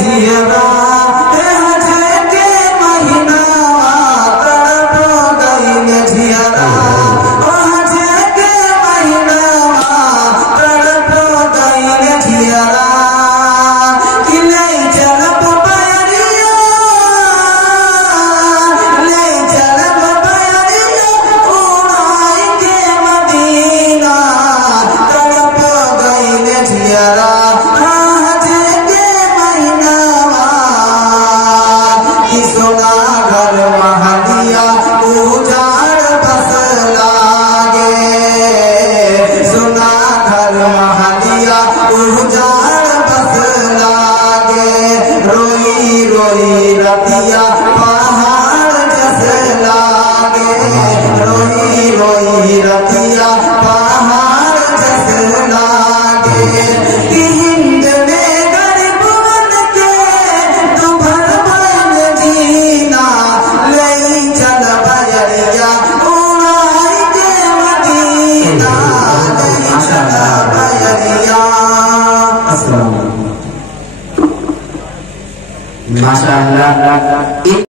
झियरा के महीना तड़प गईल झियरा के महीना तड़प गईल झियरा कि नहीं चलब बयरिया नहीं चलब बयरिया उड़ाएंगे मदीना तड़प गईल झियरा सोना घर महलिया उजाड़ बस लागे सोना घर महलिया उजाड़ बस लागे रोई रोई रतिया पहाड़ जस लागे रोई रोई रतिया पहाड़ जस लागे कि हिंद में गरीब बन के तू भर जीना ले चल बयरिया उड़ाई के मदीना ले चल बयरिया। माशाअल्लाह।